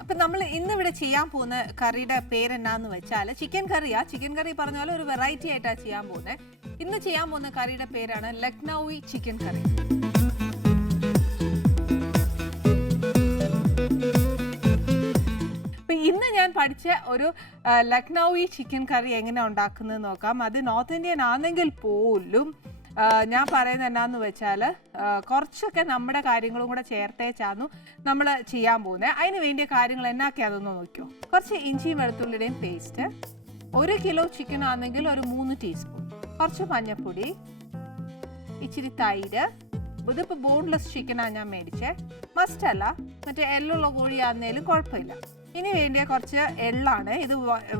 അപ്പൊ നമ്മൾ ഇന്ന് ഇവിടെ ചെയ്യാൻ പോകുന്ന കറിയുടെ പേര് എന്നാന്ന് വെച്ചാൽ ചിക്കൻ കറിയാ. ചിക്കൻ കറി പറഞ്ഞ പോലെ ഒരു വെറൈറ്റി ആയിട്ടാ ചെയ്യാൻ പോകുന്നത് ഇന്ന് ചെയ്യാൻ പോകുന്ന കറിയുടെ പേരാണ് ലക്നൌവി ചിക്കൻ കറി. ഇന്ന് ഞാൻ പഠിച്ച ഒരു ലക്നൌവി ചിക്കൻ കറി എങ്ങനെ ഉണ്ടാക്കുന്നത് നോക്കാം. അത് നോർത്ത് ഇന്ത്യൻ ആണെങ്കിൽ പോലും ഞാൻ പറയുന്നത് എന്നാന്ന് വെച്ചാൽ കുറച്ചൊക്കെ നമ്മുടെ കാര്യങ്ങളും കൂടെ ചേർത്തേച്ചാന്നു നമ്മൾ ചെയ്യാൻ പോകുന്നത് അതിന് വേണ്ടിയ കാര്യങ്ങൾ എന്നൊക്കെയാണെന്ന് നോക്കിയോ കുറച്ച് ഇഞ്ചിയും വെളുത്തുള്ളിയുടെയും പേസ്റ്റ് ഒരു കിലോ ചിക്കൻ ആണെങ്കിൽ ഒരു മൂന്ന് ടീസ്പൂൺ കുറച്ച് മഞ്ഞൾപ്പൊടി ഇച്ചിരി തൈര് ഇതിപ്പോൾ ബോൺലെസ് ചിക്കനാണ് ഞാൻ മേടിച്ചേ. മസ്റ്റ് അല്ല മറ്റേ എള്ളുള്ള കോഴിയാന്നേലും കുഴപ്പമില്ല. ഇനി വേണ്ടിയ കുറച്ച് എള്ളാണ്. ഇത്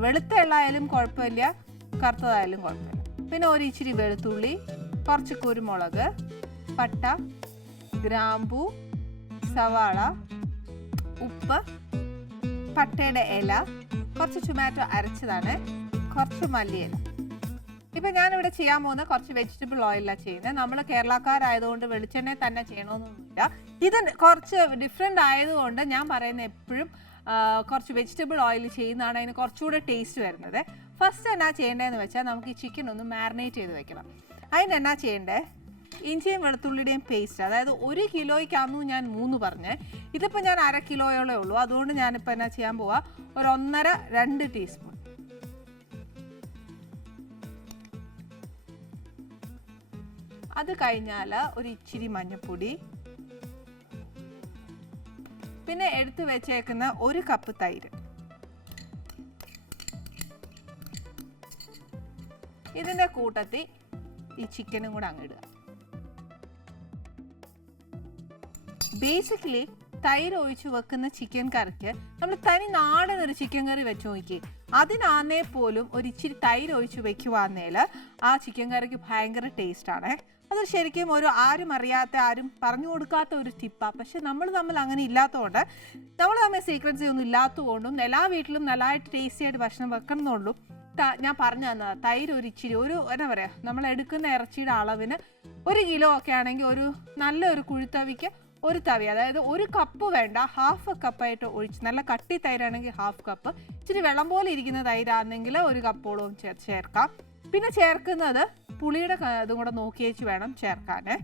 വെളുത്ത എള്ളായാലും കുഴപ്പമില്ല കറുത്തതായാലും കുഴപ്പമില്ല. പിന്നെ ഒരു ഇച്ചിരി വെളുത്തുള്ളി കുറച്ച് കുരുമുളക് പട്ട ഗ്രാമ്പൂ സവാള ഉപ്പ് പട്ടയുടെ ഇല കുറച്ച് ടൊമാറ്റോ അരച്ചതാണ്. കുറച്ച് മല്ലിയില. ഇപ്പം ഞാനിവിടെ ചെയ്യാൻ പോകുന്ന കുറച്ച് വെജിറ്റബിൾ ഓയിലാണ് ചെയ്യുന്നത്. നമ്മൾ കേരളക്കാരായതുകൊണ്ട് വെളിച്ചെണ്ണ തന്നെ ചെയ്യണമെന്നൊന്നുമില്ല. ഇത് കുറച്ച് ഡിഫറെന്റ് ആയതുകൊണ്ട് ഞാൻ പറയുന്ന എപ്പോഴും കുറച്ച് വെജിറ്റബിൾ ഓയിൽ ചെയ്യുന്നതാണ് അതിന് കുറച്ചുകൂടെ ടേസ്റ്റ് വരുന്നത്. ഫസ്റ്റ് എന്നാ ചെയ്യേണ്ടതെന്ന് വെച്ചാൽ നമുക്ക് ഈ ചിക്കൻ ഒന്ന് മാരിനേറ്റ് ചെയ്ത് വെക്കണം. അതിന് എന്നാ ചെയ്യേണ്ടത് ഇഞ്ചിയും വെളുത്തുള്ളിയുടെയും പേസ്റ്റ് അതായത് ഒരു കിലോയ്ക്കാന്നു ഞാൻ മൂന്ന് പറഞ്ഞേ. ഇതിപ്പോൾ ഞാൻ അര കിലോയോളേ ഉള്ളൂ. അതുകൊണ്ട് ഞാനിപ്പോൾ എന്നാ ചെയ്യാൻ പോവാ? ഒരു ഒന്നര രണ്ട് ടീസ്പൂൺ അത് കഴിഞ്ഞാൽ ഒരു ഇച്ചിരി മഞ്ഞൾപ്പൊടി പിന്നെ എടുത്തു വെച്ചേക്കുന്ന ഒരു കപ്പ് തൈര്. ഇതിന്റെ കൂട്ടത്തിൽ ഈ ചിക്കനും കൂടെ അങ്ങ് ഇടുക. ബേസിക്കലി തൈര് ഒഴിച്ച് വെക്കുന്ന ചിക്കൻ കറിക്ക് നമ്മൾ തനി നാടൻ ഒരു ചിക്കൻ കറി വെച്ച് നോക്കി അതിനാന്നേ പോലും ഒരു ഇച്ചിരി തൈര് ഒഴിച്ച് വെക്കുവാന്നേൽ ആ ചിക്കൻ കറിക്ക് ഭയങ്കര ടേസ്റ്റാണ് അത് ശരിക്കും ഒരു ആരും അറിയാത്ത ആരും പറഞ്ഞു കൊടുക്കാത്ത ഒരു ടിപ്പാണ് പക്ഷെ നമ്മൾ തമ്മിൽ അങ്ങനെ ഇല്ലാത്തതുകൊണ്ട് നമ്മൾ തമ്മിൽ സീക്രട്സ് ഒന്നും ഇല്ലാത്തതുകൊണ്ടും എല്ലാ വീട്ടിലും നല്ലതായിട്ട് ടേസ്റ്റി ആയിട്ട് ഭക്ഷണം വെക്കണമെന്നുള്ളൂ. ഞാൻ പറഞ്ഞു തന്നത്. തൈര് ഒരു ഇച്ചിരി ഒരു എന്താ പറയുക നമ്മൾ എടുക്കുന്ന ഇറച്ചിയുടെ അളവിന് ഒരു കിലോ ഒക്കെ ആണെങ്കിൽ ഒരു നല്ലൊരു കുഴിത്തവിക്ക് ഒരു തവി അതായത് ഒരു കപ്പ് വേണ്ട ഹാഫ് കപ്പായിട്ട് ഒഴിച്ച് നല്ല കട്ടി തൈരാണെങ്കിൽ ഹാഫ് കപ്പ് ഇച്ചിരി വെള്ളം പോലെ ഇരിക്കുന്ന തൈരാണെങ്കിൽ ഒരു കപ്പോളവും ചേർ ചേർക്കാം. പിന്നെ ചേർക്കുന്നത് പുളിയുടെ ഇതും കൂടെ നോക്കിയേച്ച് വേണം ചേർക്കാനേ.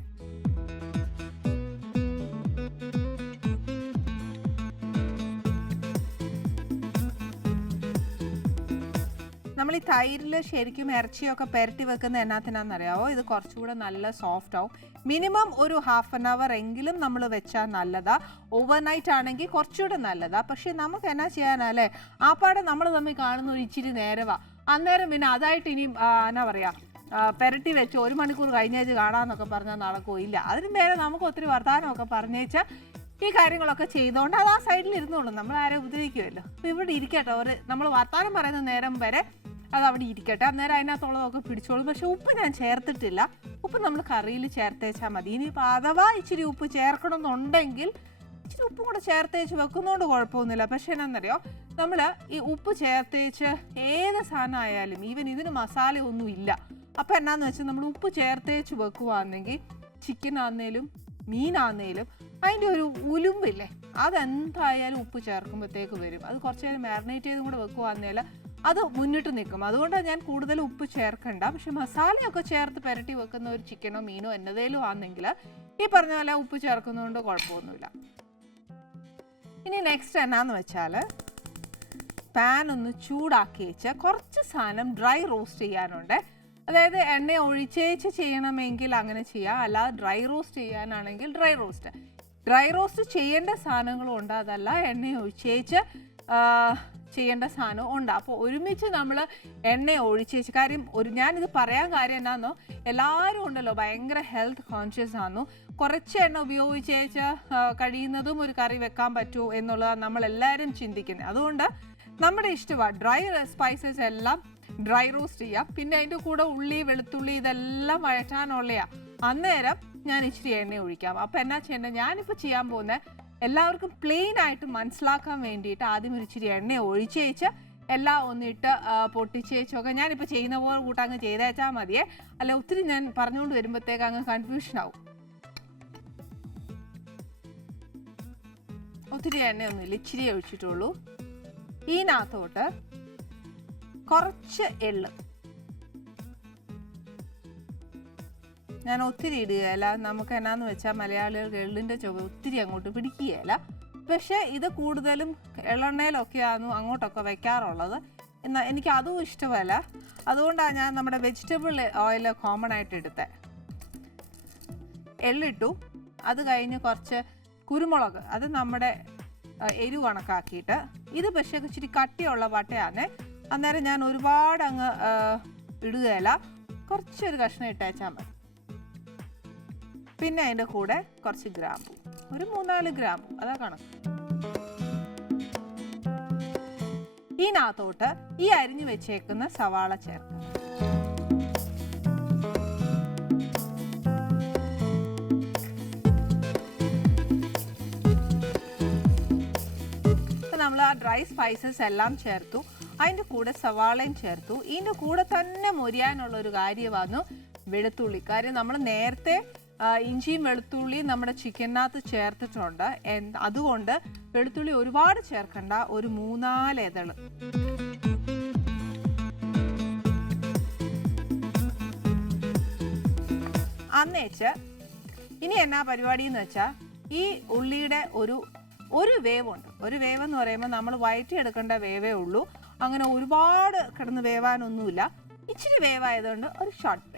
നമ്മൾ ഈ തൈരിൽ ശരിക്കും ഇറച്ചിയൊക്കെ പെരട്ടി വെക്കുന്ന എന്നാത്തിനാണെന്നറിയാവോ ഇത് കുറച്ചുകൂടെ നല്ല സോഫ്റ്റ് ആവും. മിനിമം ഒരു ഹാഫ് ആൻ അവർ എങ്കിലും നമ്മൾ വെച്ചാൽ നല്ലതാ. ഓവർനൈറ്റ് ആണെങ്കിൽ കുറച്ചുകൂടെ നല്ലതാ. പക്ഷേ നമുക്ക് എന്നാ ചെയ്യാനല്ലേ? ആ പാടെ നമ്മൾ തമ്മിൽ കാണുന്ന ഒരു ഇച്ചിരി നേരവാ. അന്നേരം പിന്നെ അതായിട്ട് ഇനി എന്നാ പറയാ പെരട്ടി വെച്ച് ഒരു മണിക്കൂർ കഴിഞ്ഞേച്ച് കാണാന്നൊക്കെ പറഞ്ഞാൽ നടക്കുമോ ഇല്ല. അതിന് മേലെ നമുക്ക് ഒത്തിരി വർത്തമാനമൊക്കെ പറഞ്ഞേച്ചാൽ ഈ കാര്യങ്ങളൊക്കെ ചെയ്തുകൊണ്ട് അത് ആ സൈഡിൽ ഇരുന്നോളൂ. നമ്മൾ ആരെ ഉപദ്രവിക്കുമല്ലോ ഇവിടെ ഇരിക്കട്ടെ. ഒരു നമ്മൾ വർത്തമാനം പറയുന്ന നേരം വരെ അത് അവിടെ ഇരിക്കട്ടെ. അന്നേരം അതിനകത്തുള്ളതൊക്കെ പിടിച്ചോളും. പക്ഷെ ഉപ്പ് ഞാൻ ചേർത്തിട്ടില്ല. ഉപ്പ് നമ്മൾ കറിയിൽ ചേർത്തേച്ചാൽ മതി. ഇനിയിപ്പോൾ അഥവാ ഇച്ചിരി ഉപ്പ് ചേർക്കണമെന്നുണ്ടെങ്കിൽ ഇച്ചിരി ഉപ്പും കൂടെ ചേർത്തേച്ച് വെക്കുന്നതുകൊണ്ട് കുഴപ്പമൊന്നുമില്ല. പക്ഷേ എന്നാണെന്നറിയോ നമ്മൾ ഈ ഉപ്പ് ചേർത്തേച്ച് ഏത് സാധനം ആയാലും ഈവൻ ഇതിന് മസാല ഒന്നും ഇല്ല. അപ്പോൾ എന്നാന്ന് വെച്ചാൽ നമ്മൾ ഉപ്പ് ചേർത്തേച്ച് വെക്കുകയാണെങ്കിൽ ചിക്കൻ ആന്നേലും മീനാന്നേലും അതിന്റെ ഒരു ഉലുമ്പില്ലേ? അതെന്തായാലും ഉപ്പ് ചേർക്കുമ്പോഴത്തേക്ക് വരും. അത് കുറച്ച് നേരം മാരിനേറ്റ് ചെയ്തും കൂടെ വെക്കുവാന്നേൽ അത് മുന്നിട്ട് നിൽക്കും. അതുകൊണ്ടാണ് ഞാൻ കൂടുതൽ ഉപ്പ് ചേർക്കണ്ട. പക്ഷെ മസാലയൊക്കെ ചേർത്ത് പുരട്ടി വെക്കുന്ന ഒരു ചിക്കനോ മീനോ എന്നതേലും ആണെങ്കിൽ ഈ പറഞ്ഞ പോലെ ഉപ്പ് ചേർക്കുന്നതുകൊണ്ട് കുഴപ്പമൊന്നുമില്ല. ഇനി നെക്സ്റ്റ് എന്നാന്ന് വെച്ചാൽ പാൻ ഒന്ന് ചൂടാക്കി വെച്ച് കുറച്ച് സാധനം ഡ്രൈ റോസ്റ്റ് ചെയ്യാനുണ്ട്. അതായത് എണ്ണ ഒഴിച്ചേച്ച് ചെയ്യണമെങ്കിൽ അങ്ങനെ ചെയ്യാം. അല്ല ഡ്രൈ റോസ്റ്റ് ചെയ്യാനാണെങ്കിൽ ഡ്രൈ റോസ്റ്റ് ഡ്രൈ റോസ്റ്റ് ചെയ്യേണ്ട സാധനങ്ങളും ഉണ്ട് അതല്ല എണ്ണ ഒഴിച്ചേച്ച് ചെയ്യേണ്ട സാധനം ഉണ്ട്. അപ്പോൾ ഒരുമിച്ച് നമ്മൾ എണ്ണ ഒഴിച്ചേച്ച് കാര്യം ഒരു ഞാനിത് പറയാൻ കാര്യം എന്നാന്നോ എല്ലാവരും ഉണ്ടല്ലോ ഭയങ്കര ഹെൽത്ത് കോൺഷ്യസ് ആണെന്നു കുറച്ച് എണ്ണ ഉപയോഗിച്ചേച്ച് കഴിയുന്നതും ഒരു കറി വെക്കാൻ പറ്റുമോ എന്നുള്ളത് നമ്മളെല്ലാവരും ചിന്തിക്കുന്നത് അതുകൊണ്ട് നമ്മുടെ ഇഷ്ടമാണ് ഡ്രൈ സ്പൈസസ് എല്ലാം ഡ്രൈ റോസ്റ്റ് ചെയ്യാം. പിന്നെ അതിന്റെ കൂടെ ഉള്ളി വെളുത്തുള്ളി ഇതെല്ലാം വഴറ്റാനുള്ളയാ. അന്നേരം ഞാൻ ഇച്ചിരി എണ്ണ ഒഴിക്കാം. അപ്പോൾ എന്നാ ചെയ്യേണ്ടത്? ഞാനിപ്പോൾ ചെയ്യാൻ പോകുന്നത് എല്ലാവർക്കും പ്ലെയിൻ ആയിട്ട് മനസ്സിലാക്കാൻ വേണ്ടിയിട്ട് ആദ്യം ഒരു ഇച്ചിരി എണ്ണ ഒഴിച്ചേച്ച് എല്ലാം ഒന്നിട്ട് പൊട്ടിച്ചേച്ചൊക്കെ ഞാനിപ്പോൾ ചെയ്യുന്ന പോലെ കൂട്ടങ്ങ് ചെയ്തേച്ചാൽ മതിയേ. അല്ല ഒത്തിരി ഞാൻ പറഞ്ഞുകൊണ്ട് വരുമ്പോഴത്തേക്ക് അങ്ങ് കൺഫ്യൂഷൻ ആവും. ഒത്തിരി എണ്ണയൊന്നുമില്ല ഇച്ചിരി ഒഴിച്ചിട്ടുള്ളൂ. ഇതിനകത്തോട്ട് കുറച്ച് എള്ള് ഞാൻ ഒത്തിരി ഇടുകയില്ല നമുക്ക് എന്നാന്ന് വെച്ചാൽ മലയാളികൾക്ക് എള്ളിന്റെ ചുവ ഒത്തിരി അങ്ങോട്ട് പിടിക്കുകയില്ല പക്ഷേ ഇത് കൂടുതലും എള്ളെണ്ണയിലൊക്കെയാണ് അങ്ങോട്ടൊക്കെ വെക്കാറുള്ളത്. എന്നാൽ എനിക്ക് അതും ഇഷ്ടമല്ല. അതുകൊണ്ടാണ് ഞാൻ നമ്മുടെ വെജിറ്റബിൾ ഓയിൽ കോമൺ ആയിട്ട് എടുത്തത് എള്ളിട്ടു. അത് കഴിഞ്ഞ് കുറച്ച് കുരുമുളക്. അത് നമ്മുടെ എരിവ് കണക്കാക്കിയിട്ട്. ഇത് പക്ഷേ ഇച്ചിരി കട്ടിയുള്ള വട്ടയാണ് അന്നേരം ഞാൻ ഒരുപാട് അങ്ങ് ഇടുകയില്ല കുറച്ചൊരു കഷ്ണം ഇട്ടേച്ചാൽ മതി. പിന്നെ അതിന്റെ കൂടെ കുറച്ച് ഗ്രാമ്പു. ഒരു മൂന്നാൽ ഗ്രാമ്പു. അതാ കണക്ക്. ഇതിനകത്തോട്ട് ഈ അരിഞ്ഞു വെച്ചേക്കുന്ന സവാള ചേർക്കുക നമ്മൾ ആ ഡ്രൈ സ്പൈസസ് എല്ലാം ചേർത്തു. അതിന്റെ കൂടെ സവാളയും ചേർത്തു. ഇതിന്റെ കൂടെ തന്നെ മൊരിയാനുള്ള ഒരു കാര്യമാണ് വെളുത്തുള്ളി. കാര്യം നമ്മൾ നേരത്തെ ഇഞ്ചിയും വെളുത്തുള്ളിയും നമ്മുടെ ചിക്കനകത്ത് ചേർത്തിട്ടുണ്ട്. അതുകൊണ്ട് വെളുത്തുള്ളി ഒരുപാട് ചേർക്കണ്ട. ഒരു മൂന്നാൽ ഇതൾ. അന്നേച്ച് ഇനി എന്നാ പരിപാടി എന്ന് വെച്ചാൽ ഈ ഉള്ളിയുടെ ഒരു ഒരു വേവ് ഉണ്ട് ഒരു വേവ് എന്ന് പറയുമ്പോൾ നമ്മൾ വയറ്റി എടുക്കേണ്ട വേവേ ഉള്ളൂ. അങ്ങനെ ഒരുപാട് കിടന്ന് വേവാനൊന്നുമില്ല. ഇച്ചിരി വേവായതുകൊണ്ട് ഒരു short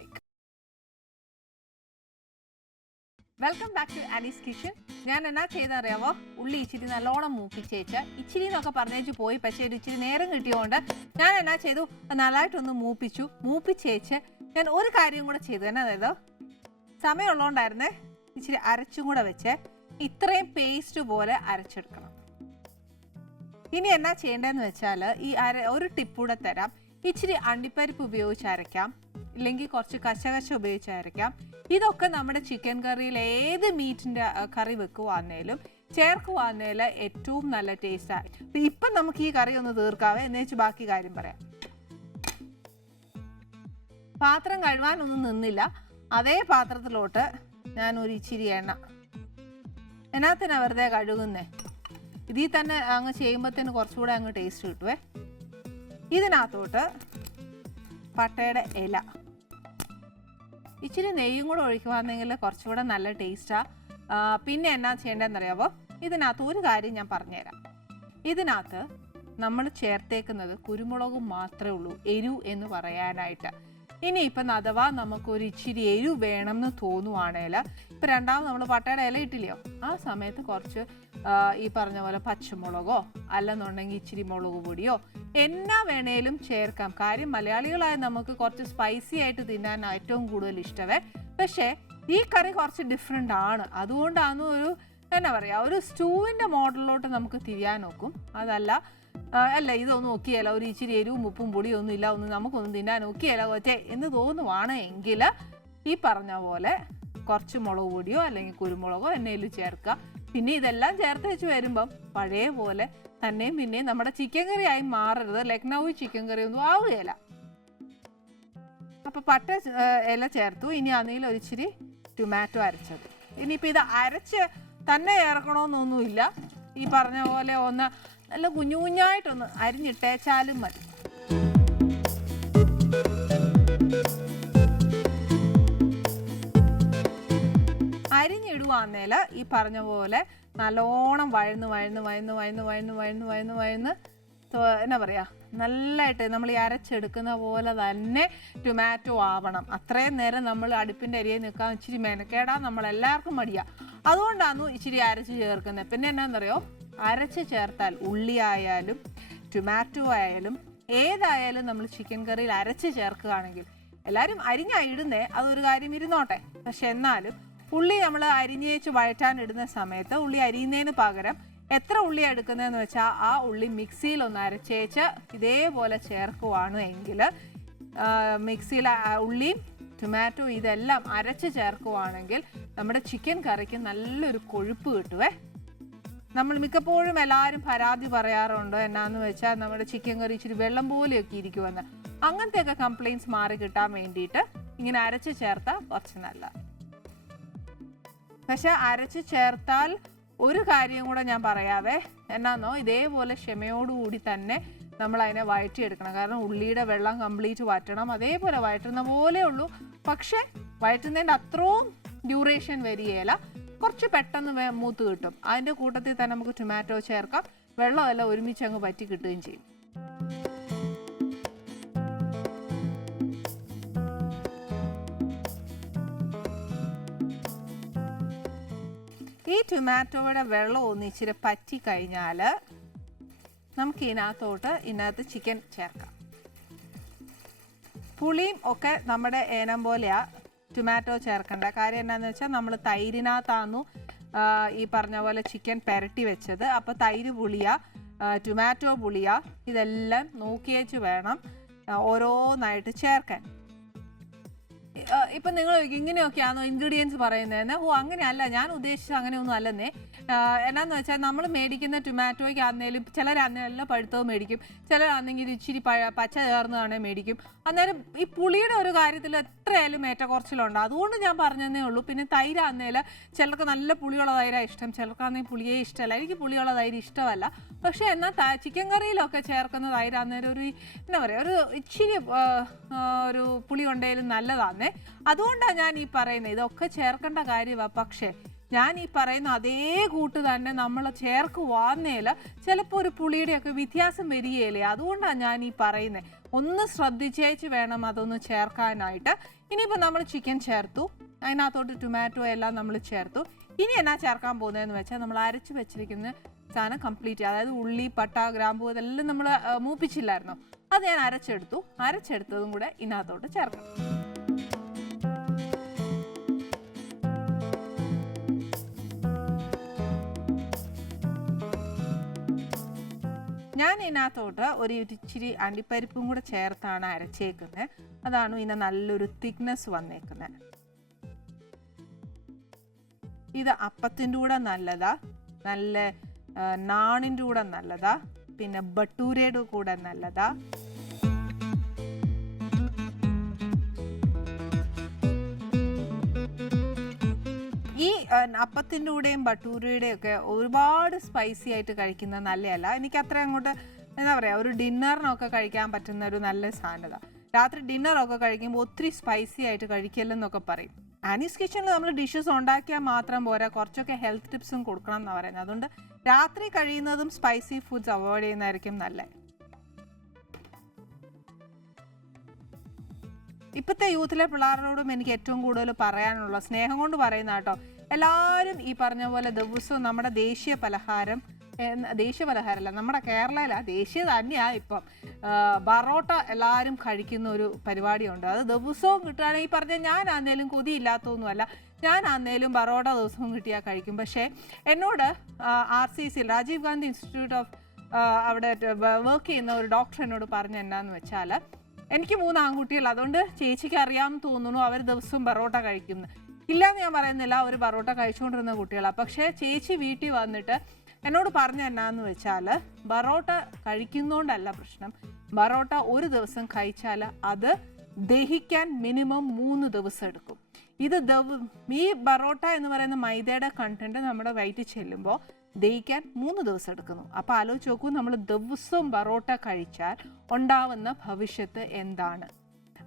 welcome back to Annie's kitchen ഞാൻ എന്നാ ചെയ്തറിയാവോ? ഉള്ളി ഇച്ചിരി നല്ലോണം മൂപ്പിച്ചേച്ച് ഇച്ചിരി എന്നൊക്കെ പറഞ്ഞേച്ച് പോയി. പക്ഷേ ഒരു ഇച്ചിരി നേരം കിട്ടിയതുകൊണ്ട് ഞാൻ എന്നാ ചെയ്തു? നല്ലതായിട്ടൊന്ന് മൂപ്പിച്ചു. മൂപ്പിച്ചേച്ച് ഞാൻ ഒരു കാര്യം കൂടെ ചെയ്തു. എന്നാ അതായത് സമയമുള്ളതുകൊണ്ടായിരുന്നേ ഇച്ചിരി അരച്ചും കൂടെ വെച്ച് ഇത്രയും പേസ്റ്റ് പോലെ അരച്ചെടുക്കണം. ഇനി എന്നാ ചെയ്യേണ്ടതെന്ന് വെച്ചാൽ ഈ അര ഒരു ടിപ്പ് കൂടെ തരാം. ഇച്ചിരി അണ്ടിപ്പരിപ്പ് ഉപയോഗിച്ച് അരയ്ക്കാം. ഇല്ലെങ്കിൽ കുറച്ച് കശകശ ഉപയോഗിച്ച് അരയ്ക്കാം ഇതൊക്കെ നമ്മുടെ ചിക്കൻ കറിയിൽ ഏത് മീറ്റിന്റെ കറി വെക്കുവാന്നേലും ചേർക്കുവാന്നേൽ ഏറ്റവും നല്ല ടേസ്റ്റാണ് ഇപ്പം നമുക്ക് ഈ കറി ഒന്ന് തീർക്കാവേ. എന്ന് വെച്ച് ബാക്കി കാര്യം പറയാം. പാത്രം കഴുകാനൊന്നും നിന്നില്ല. അതേ പാത്രത്തിലോട്ട് ഞാൻ ഒരു ഇച്ചിരി എണ്ണ. എന്നാത്തിനാ വെറുതെ കഴുകുന്നേ? ഇതിൽ തന്നെ അങ്ങ് ചെയ്യുമ്പോഴത്തേന് കുറച്ചുകൂടെ അങ്ങ് ടേസ്റ്റ് കിട്ടുവേ. ഇതിനകത്തോട്ട് പട്ടയുടെ ഇല. ഇച്ചിരി നെയ്യും കൂടെ ഒഴിക്കുവാണെങ്കിൽ കുറച്ചുകൂടെ നല്ല ടേസ്റ്റാണ് പിന്നെ എന്നാ ചെയ്യേണ്ടതെന്നറിയാമോ ഇതിനകത്ത് ഒരു കാര്യം ഞാൻ പറഞ്ഞുതരാം. ഇതിനകത്ത് നമ്മൾ ചേർത്തേക്കുന്നത് കുരുമുളകും മാത്രമേ ഉള്ളൂ എരിവ് എന്ന് പറയാനായിട്ട്. ഇനി ഇപ്പം അഥവാ നമുക്കൊരു ഇച്ചിരി എരിവ് വേണം എന്ന് തോന്നുവാണേൽ ഇപ്പം രണ്ടാമത് നമ്മൾ പട്ടയുടെ ഇല ഇട്ടില്ലയോ? ആ സമയത്ത് കുറച്ച് ഈ പറഞ്ഞ പോലെ പച്ചമുളകോ അല്ലെന്നുണ്ടെങ്കിൽ ഇച്ചിരി മുളക് പൊടിയോ എന്നാ വേണേലും ചേർക്കാം. കാര്യം മലയാളികളായ നമുക്ക് കുറച്ച് സ്പൈസി ആയിട്ട് തിന്നാൻ ഏറ്റവും കൂടുതൽ ഇഷ്ടമേ. പക്ഷേ ഈ കറി കുറച്ച് ഡിഫറെന്റ് ആണ്. അതുകൊണ്ടാണ് ഒരു എന്നാ പറയുക ഒരു സ്റ്റൂവിന്റെ മോഡലിലോട്ട് നമുക്ക് തിരിയാൻ നോക്കും. അതല്ല അല്ല ഇതൊന്നും ഒക്കെയല്ല ഒരു ഇച്ചിരി എരിവും ഉപ്പും പൊടിയും ഒന്നും ഇല്ല ഒന്നും നമുക്കൊന്നും തിന്നാൻ ഒക്കെയല്ല കൊച്ചേ എന്ന് തോന്നുവാണ് എങ്കിൽ ഈ പറഞ്ഞ പോലെ കുറച്ച് മുളക് പൊടിയോ അല്ലെങ്കിൽ കുരുമുളകോ എണ്ണയിൽ ചേർക്കുക. പിന്നെ ഇതെല്ലാം ചേർത്ത് വെച്ച് വരുമ്പം പഴയ പോലെ തന്നെയും പിന്നെയും നമ്മുടെ ചിക്കൻ കറി ആയി മാറരുത്. ലക്നൌ ചിക്കൻ കറി ഒന്നും ആവുകയില്ല. അപ്പൊ പട്ട ഇല ചേർത്തു. ഇനി അതിൽ ഒരിച്ചിരി ടൊമാറ്റോ അരച്ചത്. ഇനിയിപ്പോൾ ഇത് അരച്ച് തന്നെ ചേർക്കണമെന്നൊന്നുമില്ല ഈ പറഞ്ഞ പോലെ ഒന്ന് നല്ല കുഞ്ഞു കുഞ്ഞായിട്ടൊന്ന് അരിഞ്ഞിട്ടേച്ചാലും മതി. അരിഞ്ഞിടുവാന്നേൽ ഈ പറഞ്ഞ പോലെ നല്ലോണം വഴന്ന് വഴന്ന് വഴന്ന് വഴന്ന് വഴന്ന് വഴന്ന് വഴന്ന് വഴന്ന് എന്നാ പറയാ? നല്ലതായിട്ട് നമ്മൾ ഈ അരച്ചെടുക്കുന്ന പോലെ തന്നെ ടൊമാറ്റോ ആവണം. അത്രയും നേരം നമ്മൾ അടുപ്പിന്റെ അരിയെ നിൽക്കാൻ ഇച്ചിരി മെനക്കേടാ നമ്മളെല്ലാവർക്കും മടിയാ. അതുകൊണ്ടാണ് ഇച്ചിരി അരച്ച് ചേർക്കുന്നത് പിന്നെ എന്നാന്നറിയോ? അരച്ച് ചേർത്താൽ ഉള്ളി ആയാലും ടൊമാറ്റോ ആയാലും ഏതായാലും നമ്മൾ ചിക്കൻ കറിയിൽ അരച്ച് ചേർക്കുകയാണെങ്കിൽ എല്ലാവരും അരിഞ്ഞാണ് ഇടുന്നേ അതൊരു കാര്യം ഇരുന്നോട്ടെ. പക്ഷെ എന്നാലും ഉള്ളി നമ്മൾ അരിഞ്ഞേച്ച് വഴറ്റാൻ ഇടുന്ന സമയത്ത് ഉള്ളി അരിയുന്നതിന് പകരം എത്ര ഉള്ളി എടുക്കുന്നതെന്ന് വെച്ചാൽ ആ ഉള്ളി മിക്സിയിൽ ഒന്ന് അരച്ചേച്ച് ഇതേപോലെ ചേർക്കുവാണ് എങ്കിൽ മിക്സിയിൽ ഉള്ളിയും ടൊമാറ്റോ ഇതെല്ലാം അരച്ച് ചേർക്കുവാണെങ്കിൽ നമ്മുടെ ചിക്കൻ കറിക്ക് നല്ലൊരു കൊഴുപ്പ് കിട്ടുവേ. നമ്മൾ മിക്കപ്പോഴും എല്ലാവരും പരാതി പറയാറുണ്ട്? എന്നാന്ന് വെച്ചാൽ നമ്മുടെ ചിക്കൻ കറി ഇച്ചിരി വെള്ളം പോലെയൊക്കെ ഇരിക്കുമെന്ന്. അങ്ങനത്തെയൊക്കെ കംപ്ലൈന്റ്സ് മാറി കിട്ടാൻ വേണ്ടിയിട്ട് ഇങ്ങനെ അരച്ച് ചേർത്താൽ കുറച്ച് നല്ല പക്ഷെ അരച്ച് ചേർത്താൽ ഒരു കാര്യം കൂടെ ഞാൻ പറയാവേ. എന്നാന്നോ? ഇതേപോലെ ക്ഷമയോടുകൂടി തന്നെ നമ്മൾ അതിനെ വഴറ്റിയെടുക്കണം. കാരണം ഉള്ളിയുടെ വെള്ളം കംപ്ലീറ്റ് വറ്റണം. അതേപോലെ വഴറ്റുന്ന പോലെ ഉള്ളൂ. പക്ഷേ വഴറ്റുന്നതിന്റെ അത്രയും ഡ്യൂറേഷൻ വരികയില്ല. കുറച്ച് പെട്ടെന്ന് മൂത്ത് കിട്ടും. അതിന്റെ കൂട്ടത്തിൽ തന്നെ നമുക്ക് ടൊമാറ്റോ ചേർക്കാം. വെള്ളമെല്ലാം ഒരുമിച്ച് അങ്ങ് പറ്റി കിട്ടുകയും ചെയ്യും. ഈ ടൊമാറ്റോയുടെ വെള്ളം ഒന്ന് ഇച്ചിരി പറ്റി കഴിഞ്ഞാൽ നമുക്ക് ഇതിനകത്തോട്ട് ഇതിനകത്ത് ചിക്കൻ ചേർക്കാം. പുളിയും ഒക്കെ നമ്മുടെ ഏനം പോലെയാ. ടൊമാറ്റോ ചേർക്കേണ്ട. കാര്യം എന്താണെന്ന് വെച്ചാൽ നമ്മൾ തൈരിനകത്താന്നു ഈ പറഞ്ഞ പോലെ ചിക്കൻ പെരട്ടി വെച്ചത്. അപ്പോൾ തൈര് പുളിയ ടൊമാറ്റോ പുളിയ ഇതെല്ലാം നോക്കിയേച്ച് വേണം ഓരോന്നായിട്ട് ചേർക്കാൻ. ഇപ്പൊ നിങ്ങൾ ഇങ്ങനെയൊക്കെയാണോ ഇൻഗ്രീഡിയൻസ് പറയുന്നത് ഓ അങ്ങനെയല്ല. ഞാൻ ഉദ്ദേശിച്ചത് അങ്ങനെയൊന്നും അല്ലെന്നേ. എന്നാന്ന് വെച്ചാൽ നമ്മൾ മേടിക്കുന്ന ടൊമാറ്റോയ്ക്ക് ആണെങ്കിലും ചിലരാണെങ്കിലും പഴുത്തത് മേടിക്കും. ചിലരാണെങ്കിൽ ഇച്ചിരി പച്ച ചേർന്നതാണെ മേടിക്കും. അന്നേരം ഈ പുളിയുടെ ഒരു കാര്യത്തിൽ എത്രയായാലും ഏറ്റക്കുറച്ചിലുണ്ട്. അതുകൊണ്ട് ഞാൻ പറഞ്ഞതേ ഉള്ളൂ. പിന്നെ തൈരാന്നേൽ ചിലർക്ക് നല്ല പുളിയുള്ള തൈരാണ് ഇഷ്ടം. ചിലർക്കാണെങ്കിൽ പുളിയെ ഇഷ്ടമല്ല. എനിക്ക് പുളിയുള്ള തൈര് ഇഷ്ടമല്ല. പക്ഷേ എന്നാൽ ചിക്കൻ കറിയിലൊക്കെ ചേർക്കുന്ന തൈരാന്നേരം ഒരു എന്താ പറയുക ഒരു ഇച്ചിരി ഒരു പുളി ഉണ്ടെങ്കിലും നല്ലതാന്നേ. അതുകൊണ്ടാണ് ഞാൻ ഈ പറയുന്നത് ഇതൊക്കെ ചേർക്കേണ്ട കാര്യമാണ് പക്ഷേ ഞാൻ ഈ പറയുന്ന അതേ കൂട്ട് തന്നെ നമ്മൾ ചേർക്കുവാന്നേല ചിലപ്പോൾ ഒരു പുളിയുടെയൊക്കെ വ്യത്യാസം വരികയില്ലേ അതുകൊണ്ടാണ് ഞാൻ ഈ പറയുന്നത് ഒന്ന് ശ്രദ്ധിച്ചേച്ച് വേണം അതൊന്ന് ചേർക്കാനായിട്ട്. ഇനിയിപ്പോൾ നമ്മൾ ചിക്കൻ ചേർത്തു. അതിനകത്തോട്ട് ടൊമാറ്റോ എല്ലാം നമ്മൾ ചേർത്തു. ഇനി എന്നാ ചേർക്കാൻ പോകുന്നതെന്ന് വെച്ചാൽ നമ്മൾ അരച്ച് വെച്ചിരിക്കുന്ന സാധനം കംപ്ലീറ്റ് അതായത് ഉള്ളി പട്ട ഗ്രാമ്പൂ ഇതെല്ലാം നമ്മൾ മൂപ്പിച്ചില്ലായിരുന്നു? അത് ഞാൻ അരച്ചെടുത്തു. അരച്ചെടുത്തതും കൂടെ ഇതിനകത്തോട്ട് ചേർക്കണം. ഞാൻ ഇതിനകത്തോട്ട് ഒരു ഇച്ചിരി അണ്ടിപ്പരിപ്പും കൂടെ ചേർത്താണ് അരച്ചേക്കുന്നത് അതാണ് ഇതിന് നല്ലൊരു തിക്നെസ് വന്നേക്കുന്നത് ഇത് അപ്പത്തിന്റെ കൂടെ നല്ലതാ. നല്ല നാണിന്റെ കൂടെ നല്ലതാ. പിന്നെ ബട്ടൂരയുടെ കൂടെ നല്ലതാ. അപ്പത്തിന്റെ കൂടെയും ബട്ടൂരയുടെയും ഒക്കെ ഒരുപാട് സ്പൈസി ആയിട്ട് കഴിക്കുന്നത് നല്ലതല്ല. എനിക്ക് അത്ര അങ്ങോട്ട് എന്താ പറയുക ഒരു ഡിന്നറിനൊക്കെ കഴിക്കാൻ പറ്റുന്ന ഒരു നല്ല സാധനത. രാത്രി ഡിന്നറൊക്കെ കഴിക്കുമ്പോൾ ഒത്തിരി സ്പൈസി ആയിട്ട് കഴിക്കല്ലെന്നൊക്കെ പറയും. ആനീസ് കിച്ചണിൽ നമ്മൾ ഡിഷസ് ഉണ്ടാക്കിയാൽ മാത്രം പോരാ കുറച്ചൊക്കെ ഹെൽത്ത് ടിപ്സും കൊടുക്കണം എന്നാണ് പറയുന്നത് അതുകൊണ്ട് രാത്രി കഴിയുന്നതും സ്പൈസി ഫുഡ്സ് അവോയ്ഡ് ചെയ്യുന്നതായിരിക്കും നല്ലത്. ഇപ്പോഴത്തെ യൂത്തിലെ പിള്ളേരോടും എനിക്ക് ഏറ്റവും കൂടുതൽ പറയാനുള്ള സ്നേഹം കൊണ്ട് പറയുന്ന കേട്ടോ. എല്ലാവരും ഈ പറഞ്ഞ പോലെ ദിവസവും നമ്മുടെ ദേശീയ പലഹാരം ദേശീയ പലഹാരമല്ല നമ്മുടെ കേരളയില ദേശീയ തന്നെയാ ഇപ്പം. ബറോട്ട എല്ലാവരും കഴിക്കുന്ന ഒരു പരിപാടിയുണ്ട്. അത് ദിവസവും കിട്ടുകയാണെങ്കിൽ ഈ പറഞ്ഞ ഞാൻ ആന്നേലും കൊതിയില്ലാത്തതൊന്നുമല്ല ഞാൻ ആന്നേലും ബറോട്ട ദിവസവും കിട്ടിയാൽ കഴിക്കും. പക്ഷേ എന്നോട് R C C Rajiv Gandhi institute of അവിടെ വർക്ക് ചെയ്യുന്ന ഒരു ഡോക്ടർ എന്നോട് പറഞ്ഞ എന്നാന്ന് വെച്ചാൽ എനിക്ക് മൂന്ന് ആൺകുട്ടികൾ അതുകൊണ്ട് ചേച്ചിക്ക് അറിയാമെന്ന് തോന്നുന്നു. അവർ ദിവസവും ബറോട്ട കഴിക്കുന്നു. ഇല്ലാന്ന് ഞാൻ പറയുന്നില്ല. അവർ പറോട്ട കഴിച്ചുകൊണ്ടിരുന്ന കുട്ടികളാണ് പക്ഷേ ചേച്ചി വീട്ടിൽ വന്നിട്ട് എന്നോട് പറഞ്ഞ എന്നാന്ന് വെച്ചാൽ ബറോട്ട കഴിക്കുന്നോണ്ടല്ല പ്രശ്നം. ബറോട്ട ഒരു ദിവസം കഴിച്ചാൽ അത് ദഹിക്കാൻ മിനിമം മൂന്ന് ദിവസം എടുക്കും. ഇത് ഈ ബറോട്ട എന്ന് പറയുന്ന മൈദയുടെ കണ്ടന്റ് നമ്മുടെ വയറ്റിൽ ചെല്ലുമ്പോൾ ദഹിക്കാൻ മൂന്ന് ദിവസം എടുക്കുന്നു. അപ്പോൾ ആലോചിച്ച് നോക്കൂ നമ്മൾ ദിവസവും ബറോട്ട കഴിച്ചാൽ ഉണ്ടാവുന്ന ഭവിഷ്യത്ത് എന്താണ്?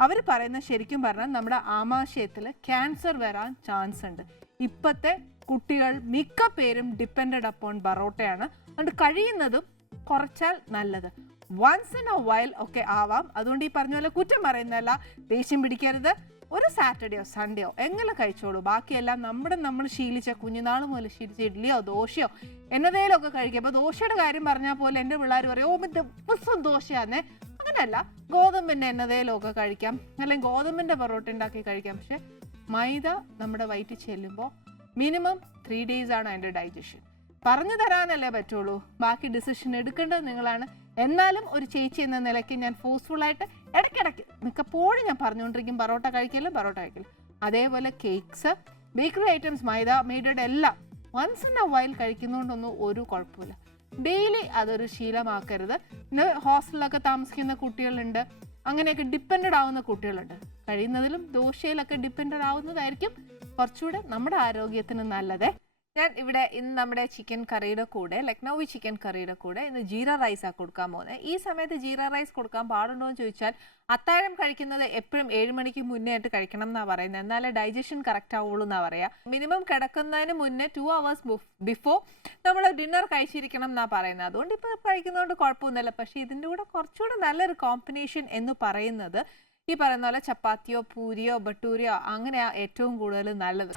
അവർ പറയുന്ന ശരിക്കും പറഞ്ഞാൽ നമ്മുടെ ആമാശയത്തിൽ ക്യാൻസർ വരാൻ ചാൻസ് ഉണ്ട്. ഇപ്പോഴത്തെ കുട്ടികൾ മിക്ക പേരും ഡിപ്പെൻഡ് അപ്പോൺ ബറോട്ടയാണ്. അതുകൊണ്ട് കഴിയുന്നതും കുറച്ചാൽ നല്ലത്. വൺസ് ഇൻ എ വൈൽ ഒക്കെ ആവാം. അതുകൊണ്ട് ഈ പറഞ്ഞ പോലെ കുറ്റം പറയുന്നതല്ല. ദേഷ്യം പിടിക്കരുത്. ഒരു സാറ്റർഡേയോ സൺഡേയോ എങ്ങനെ കഴിച്ചോളൂ? ബാക്കിയെല്ലാം നമ്മുടെ നമ്മൾ ശീലിച്ച കുഞ്ഞുനാൾ മുതൽ ശീലിച്ച ഇഡ്ഡലിയോ ദോശയോ എന്നതേലൊക്കെ കഴിക്കുക അപ്പോൾ ദോശയുടെ കാര്യം പറഞ്ഞാൽ പോലെ എന്റെ പിള്ളേർ പറയും ഓ ദിവസം ദോശയാന്നേ. അങ്ങനെയല്ല ഗോതമ്പിന്റെ എന്നതേലൊക്കെ കഴിക്കാം. അല്ലെങ്കിൽ ഗോതമ്പിന്റെ പൊറോട്ട ഉണ്ടാക്കി കഴിക്കാം. പക്ഷെ മൈദ നമ്മുടെ വയറ്റിൽ ചെല്ലുമ്പോൾ മിനിമം ത്രീ ഡേയ്സ് ആണ് അതിന്റെ ഡൈജഷൻ പറഞ്ഞു തരാനല്ലേ പറ്റുള്ളൂ. ബാക്കി ഡിസിഷൻ എടുക്കേണ്ടത് നിങ്ങളാണ്. എന്നാലും ഒരു ചേച്ചി എന്ന നിലയ്ക്ക് ഞാൻ ഫോഴ്സ്ഫുൾ ഫോഴ്സ്ഫുള്ളായിട്ട് ഇടയ്ക്കിടയ്ക്ക് മിക്കപ്പോഴും ഞാൻ പറഞ്ഞുകൊണ്ടിരിക്കും. പൊറോട്ട കഴിക്കലും പൊറോട്ട കഴിക്കലും. അതേപോലെ cakes bakery items maida made എല്ലാം വൺസ് ഇൻ എ വൈൽ കഴിക്കുന്നതുകൊണ്ടൊന്നും ഒരു കുഴപ്പമില്ല. ഡെയിലി അതൊരു ശീലമാക്കരുത്. പിന്നെ ഹോസ്റ്റലിലൊക്കെ താമസിക്കുന്ന കുട്ടികളുണ്ട്. അങ്ങനെയൊക്കെ ഡിപ്പെൻഡ് ആവുന്ന കുട്ടികളുണ്ട്. കഴിയുന്നതിലും ദോശയിലൊക്കെ ഡിപ്പെൻഡ് ആവുന്നതായിരിക്കും. കുറച്ചുകൂടെ നമ്മുടെ ആരോഗ്യത്തിന് നല്ലത്. ഞാൻ ഇവിടെ ഇന്ന് നമ്മുടെ ചിക്കൻ കറിയുടെ കൂടെ ലക്നൌവി ചിക്കൻ കറിയുടെ കൂടെ ഇന്ന് ജീര റൈസ് ആ കൊടുക്കാൻ പോകുന്നത് ഈ സമയത്ത് ജീര റൈസ് കൊടുക്കാൻ പാടുണ്ടോ എന്ന് ചോദിച്ചാൽ അത്താഴം കഴിക്കുന്നത് എപ്പോഴും ഏഴ് മണിക്ക് മുന്നേ ആയിട്ട് കഴിക്കണം എന്നാ പറയുന്നത് എന്നാലേ ഡൈജഷൻ കറക്റ്റ് ആവുള്ളൂ എന്നാ പറയാ. മിനിമം കിടക്കുന്നതിന് മുന്നേ ടു അവേഴ്സ് ബിഫോർ നമ്മൾ ഡിന്നർ കഴിച്ചിരിക്കണം എന്നാ പറയുന്നത് അതുകൊണ്ട് ഇപ്പോൾ കഴിക്കുന്നതുകൊണ്ട് കുഴപ്പമൊന്നുമില്ല. പക്ഷേ ഇതിന്റെ കൂടെ കുറച്ചുകൂടെ നല്ലൊരു കോമ്പിനേഷൻ എന്ന് പറയുന്നത് ഈ പറയുന്ന പോലെ ചപ്പാത്തിയോ പൂരിയോ ബട്ടൂരിയോ അങ്ങനെയാ ഏറ്റവും കൂടുതൽ നല്ലത്.